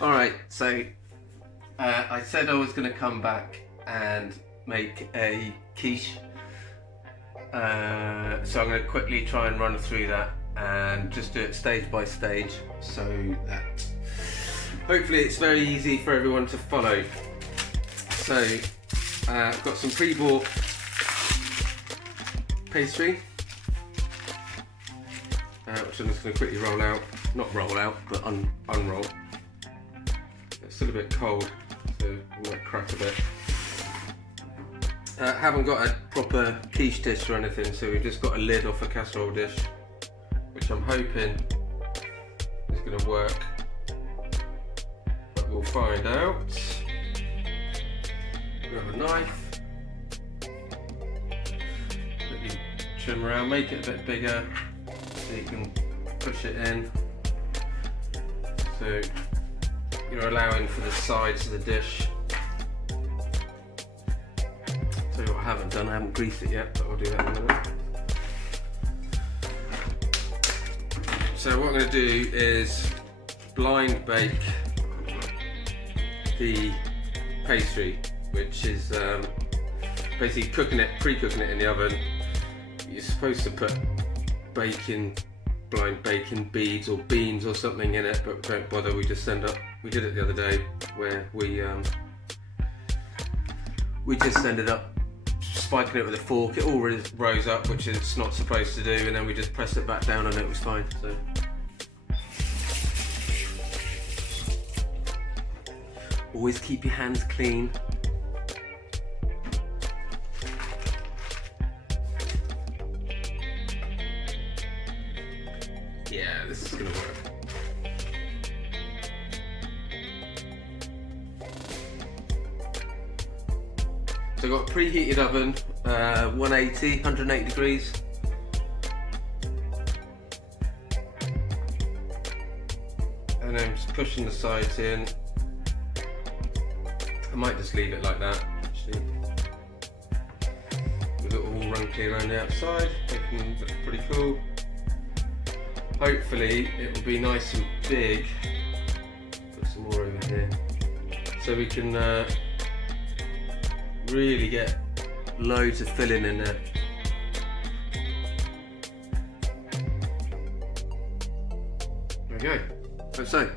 Alright, so I said I was going to come back and make a quiche. So I'm going to quickly try and run through that and just do it stage by stage so that hopefully it's very easy for everyone to follow. So I've got some pre-bought pastry, which I'm just going to quickly roll out. Not roll out, but unroll. It's still a bit cold, so it might crack a bit. Haven't got a proper quiche dish or anything, so we've just got a lid off a casserole dish, which I'm hoping is going to work, but we'll find out. Grab a knife, quickly trim around, make it a bit bigger so you can push it in. So you're allowing for the sides of the dish. Tell you what I haven't done, I haven't greased it yet, but I'll do that in a minute. So what I'm going to do is blind bake the pastry, which is basically pre-cooking it in the oven. You're supposed to put blind baking beads or beans or something in it, but don't bother, we just end up, we did it the other day where we just ended up spiking it with a fork. It all rose up, which it's not supposed to do, and then we just pressed it back down and it was fine. So always keep your hands clean. Yeah, this is gonna work. So I've got a preheated oven, 180 degrees. And I'm just pushing the sides in. I might just leave it like that, actually. With it all runky around the outside, making it look pretty cool. Hopefully it will be nice and big. Put some more over here. So we can really get loads of filling in there. There we go. So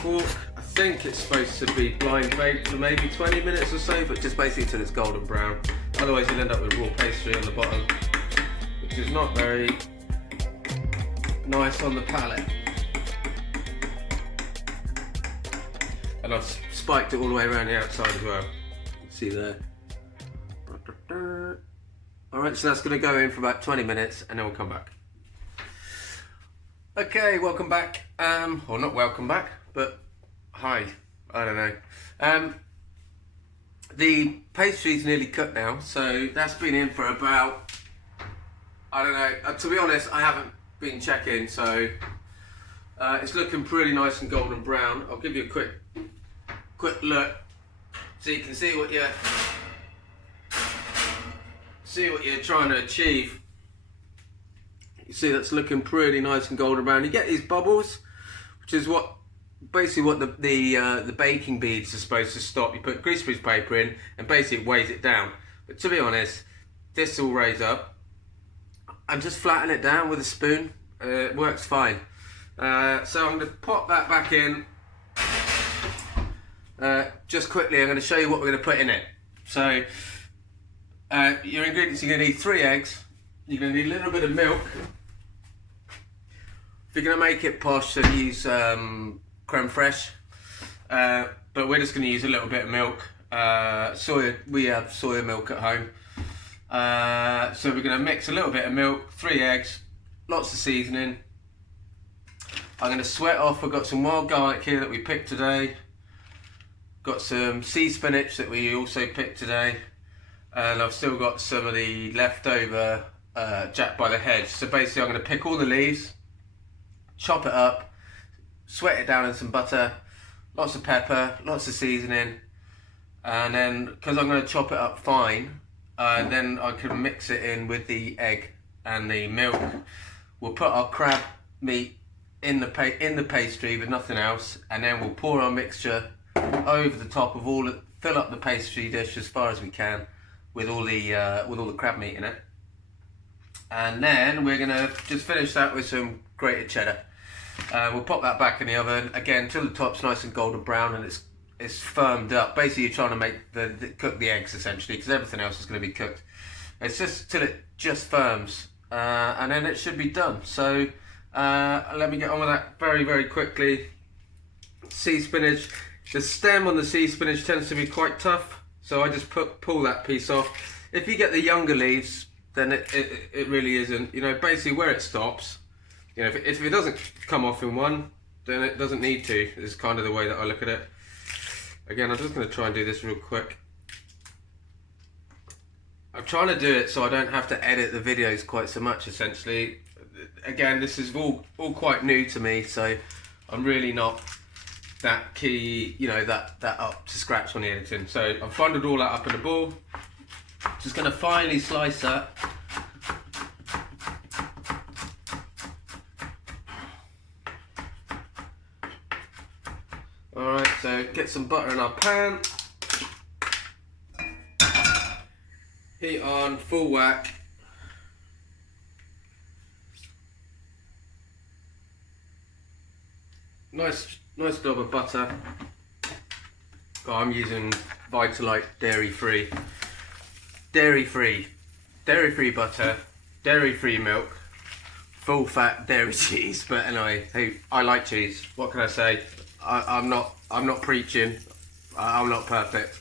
fork, I think it's supposed to be blind baked for maybe 20 minutes or so, but just basically until it's golden brown. Otherwise you'll end up with raw pastry on the bottom, which is not very nice on the palate. And I've spiked it all the way around the outside as well. See there. Alright, so that's going to go in for about 20 minutes and then we'll come back. Okay, welcome back. Or not welcome back, but hi. I don't know. The pastry's nearly cut now, so that's been in for about, I don't know, to be honest, I haven't been checking, so it's looking pretty nice and golden brown. I'll give you a quick look so you can see what you're trying to achieve. You see that's looking pretty nice and golden brown. You get these bubbles, which is basically what the baking beads are supposed to stop. You put greaseproof paper in and basically it weighs it down. But to be honest, this will raise up. And just flatten it down with a spoon. It works fine. So I'm going to pop that back in. Just quickly, I'm going to show you what we're going to put in it. So your ingredients, you're going to need 3 eggs. You're going to need a little bit of milk. If you're going to make it posh, so use creme fraiche, but we're just going to use a little bit of milk. We have soya milk at home, so we're going to mix a little bit of milk, 3 eggs, lots of seasoning. I'm going to sweat off. I've got some wild garlic here that we picked today, got some sea spinach that we also picked today, and I've still got some of the leftover Jack by the hedge. So basically I'm going to pick all the leaves, chop it up, sweat it down in some butter, lots of pepper, lots of seasoning, and then because I'm going to chop it up fine, then I can mix it in with the egg and the milk. We'll put our crab meat in the pastry with nothing else, and then we'll pour our mixture over the top of fill up the pastry dish as far as we can with all the crab meat in it, and then we're gonna just finish that with some grated cheddar. We'll pop that back in the oven again till the top's nice and golden brown and it's firmed up. Basically, you're trying to make cook the eggs essentially, because everything else is going to be cooked. It's just till it just firms, and then it should be done. So let me get on with that very, very quickly. Sea spinach. The stem on the sea spinach tends to be quite tough, so I just pull that piece off. If you get the younger leaves, then it really isn't. You know, basically where it stops. You know, if it doesn't come off in one, then it doesn't need to. It's kind of the way that I look at it. Again, I'm just going to try and do this real quick. I'm trying to do it so I don't have to edit the videos quite so much, essentially. Again, this is all quite new to me, so I'm really not that key, you know, that up to scratch on the editing. So I've bundled all that up in a ball. Just going to finely slice that. Alright, so get some butter in our pan. Heat on, full whack. Nice dob of butter. Oh, I'm using Vitalite dairy-free. Dairy-free butter, dairy-free milk, full-fat dairy cheese. But anyway, hey, I like cheese. What can I say? I'm not preaching. I'm not perfect.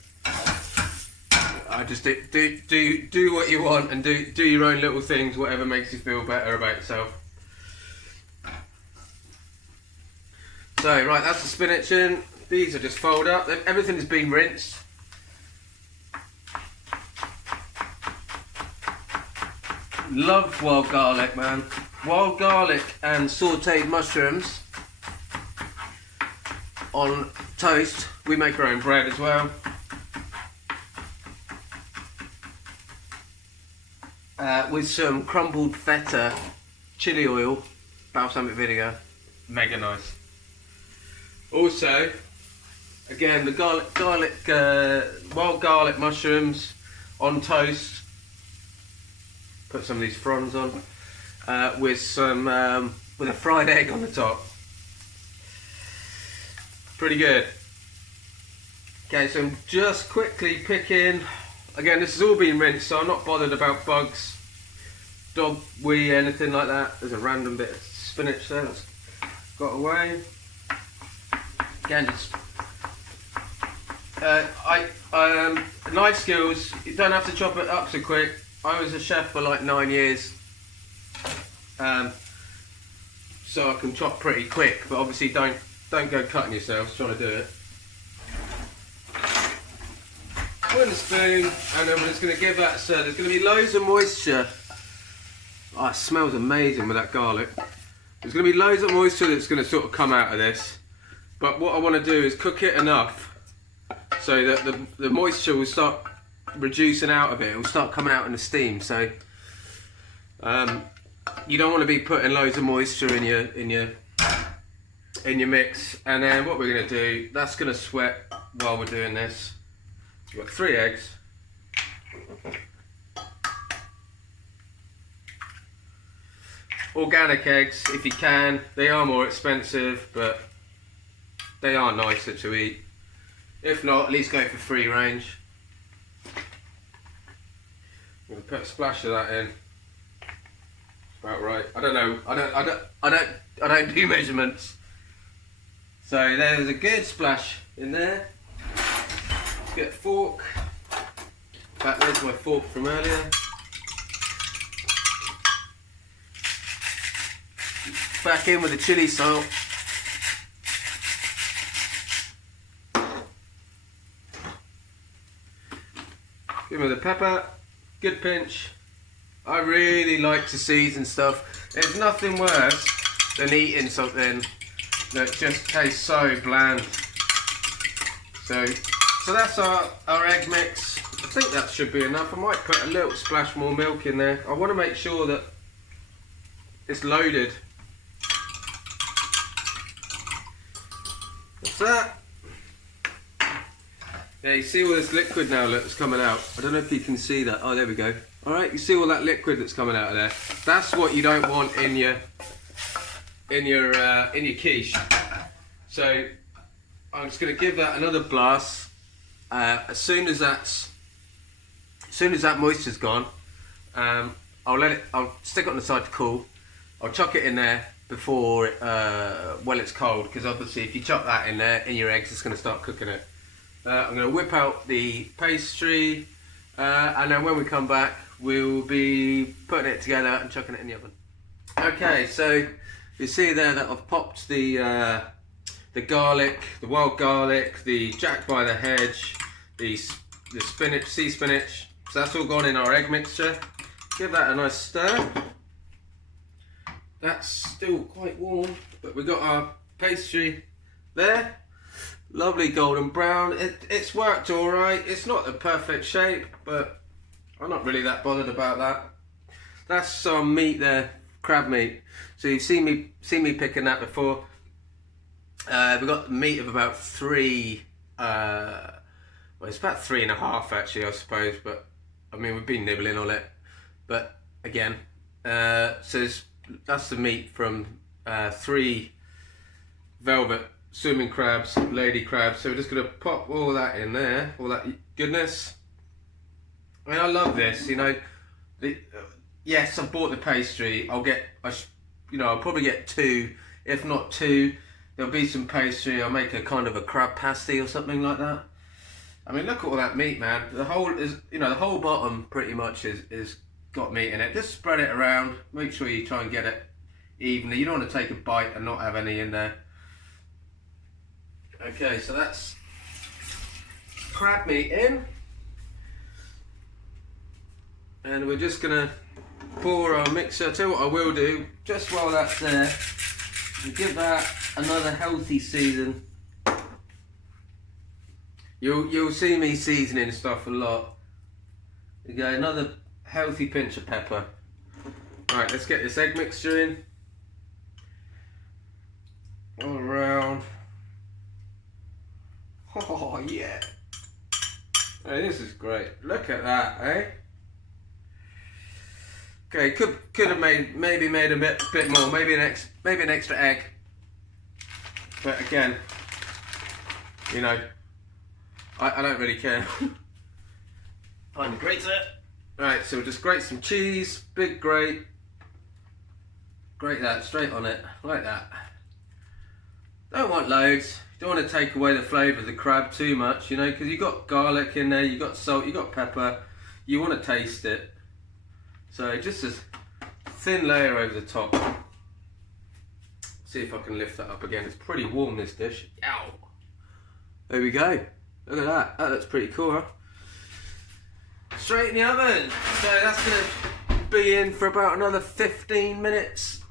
I just do what you want and do your own little things, whatever makes you feel better about yourself. So right, that's the spinach in. These are just fold up. Everything's been rinsed. Love wild garlic, man. Wild garlic and sauteed mushrooms on toast. We make our own bread as well. With some crumbled feta, chili oil, balsamic vinegar. Mega nice. Also, again, the wild garlic mushrooms on toast. Put some of these fronds on with a fried egg on the top. Pretty good. Okay, so I'm just quickly picking. Again, this has all been rinsed, so I'm not bothered about bugs, dog wee, anything like that. There's a random bit of spinach there that's got away. Again, just knife skills. You don't have to chop it up so quick. I was a chef for like 9 years, so I can chop pretty quick. But obviously, don't go cutting yourselves trying to do it. With a spoon, and then we're just going to give that a stir. There's going to be loads of moisture. Oh, it smells amazing with that garlic. There's going to be loads of moisture that's going to sort of come out of this. But what I want to do is cook it enough so that the moisture will start reducing out of it. It will start coming out in the steam. So you don't want to be putting loads of moisture in your mix. And then what we're going to do, that's going to sweat while we're doing this. We've got 3 eggs. Organic eggs, if you can. They are more expensive, but they are nicer to eat. If not, at least go for free range. I'm going to put a splash of that in. About right. I don't know. I don't do measurements. So there's a good splash in there. Get a fork. In fact, there's my fork from earlier. Back in with the chili salt. Give me the pepper. Good pinch. I really like to season stuff. There's nothing worse than eating something that just tastes so bland. So that's our egg mix. I think that should be enough. I might put a little splash more milk in there. I want to make sure that it's loaded. that's that. Yeah, you see all this liquid now that's coming out. I don't know if you can see that. Oh, there we go. All right, you see all that liquid that's coming out of there. That's what you don't want in your quiche. So I'm just going to give that another blast. As soon as that moisture's gone, I'll stick it on the side to cool. I'll chuck it in there before while it's cold, because obviously if you chuck that in there in your eggs, it's going to start cooking it. I'm going to whip out the pastry, and then when we come back, we'll be putting it together and chucking it in the oven. Okay, so you see there that I've popped the garlic, the wild garlic, the jack by the hedge, the spinach, sea spinach. So that's all gone in our egg mixture. Give that a nice stir. That's still quite warm, but we've got our pastry there. Lovely golden brown. It's worked all right. It's not the perfect shape, but I'm not really that bothered about that. That's some meat there, crab meat. So you've seen me picking that before. We've got meat of about three. Well, it's about 3.5 actually, I suppose. But I mean, we've been nibbling on it. But again, so that's the meat from 3 velvet swimming crabs, lady crabs. So we're just going to pop all that in there, all that goodness. I mean, I love this, you know. Yes, I've bought the pastry. I'll probably get 2, if not 2. There'll be some pastry. I'll make a kind of a crab pasty or something like that. I mean, look at all that meat, man. The whole bottom pretty much is got meat in it. Just spread it around. Make sure you try and get it evenly. You don't want to take a bite and not have any in there. Okay, so that's crab meat in, and we're just gonna pour our mixture. I'll tell you what I will do, just while that's there, we'll give that another healthy season. You'll see me seasoning stuff a lot. There you go, another healthy pinch of pepper. Right, let's get this egg mixture in all around. Oh yeah! Hey, this is great. Look at that, eh? Okay, could have maybe made a bit more, maybe an extra egg. But again, you know, I don't really care. Find the grater. Right, so we'll just grate some cheese, big grate. Grate that straight on it, like that. Don't want loads. Don't want to take away the flavour of the crab too much, you know, because you've got garlic in there, you've got salt, you've got pepper. You want to taste it. So just a thin layer over the top. See if I can lift that up again. It's pretty warm, this dish. Ow! There we go. Look at that. That looks pretty cool, huh? Straight in the oven. So that's going to be in for about another 15 minutes.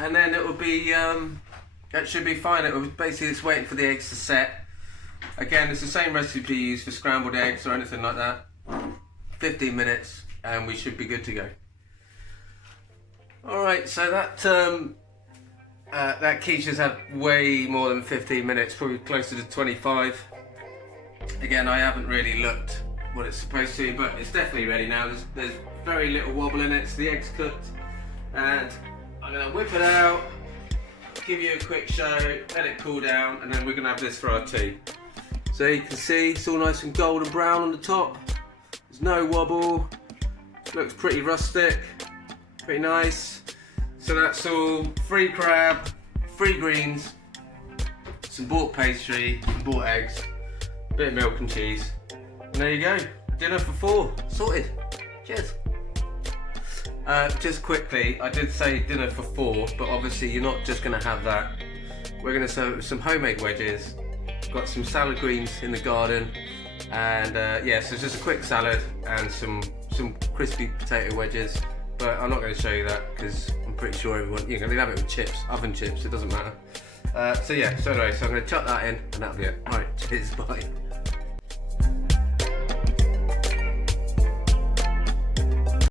And then it will be... that should be fine. It was basically just waiting for the eggs to set. Again, it's the same recipe used for scrambled eggs or anything like that. 15 minutes and we should be good to go. Alright, so that quiche has had way more than 15 minutes, probably closer to 25. Again, I haven't really looked what it's supposed to, but it's definitely ready now. There's very little wobble in it, so the egg's cooked. And I'm going to whip it out, give you a quick show, let it cool down, and then we're going to have this for our tea. So you can see it's all nice and golden brown on the top. There's no wobble. Looks pretty rustic, pretty nice. So that's all free crab, free greens, some bought pastry, some bought eggs, a bit of milk and cheese. And there you go, dinner for 4, sorted. Cheers. Just quickly, I did say dinner for 4, but obviously you're not just going to have that. We're going to serve it with some homemade wedges. Got some salad greens in the garden, and yeah, so it's just a quick salad and some crispy potato wedges. But I'm not going to show you that because I'm pretty sure everyone, you're going to have it with chips, oven chips, it doesn't matter. So yeah, so anyway, so I'm going to chuck that in and that'll be it. Alright, cheers, bye.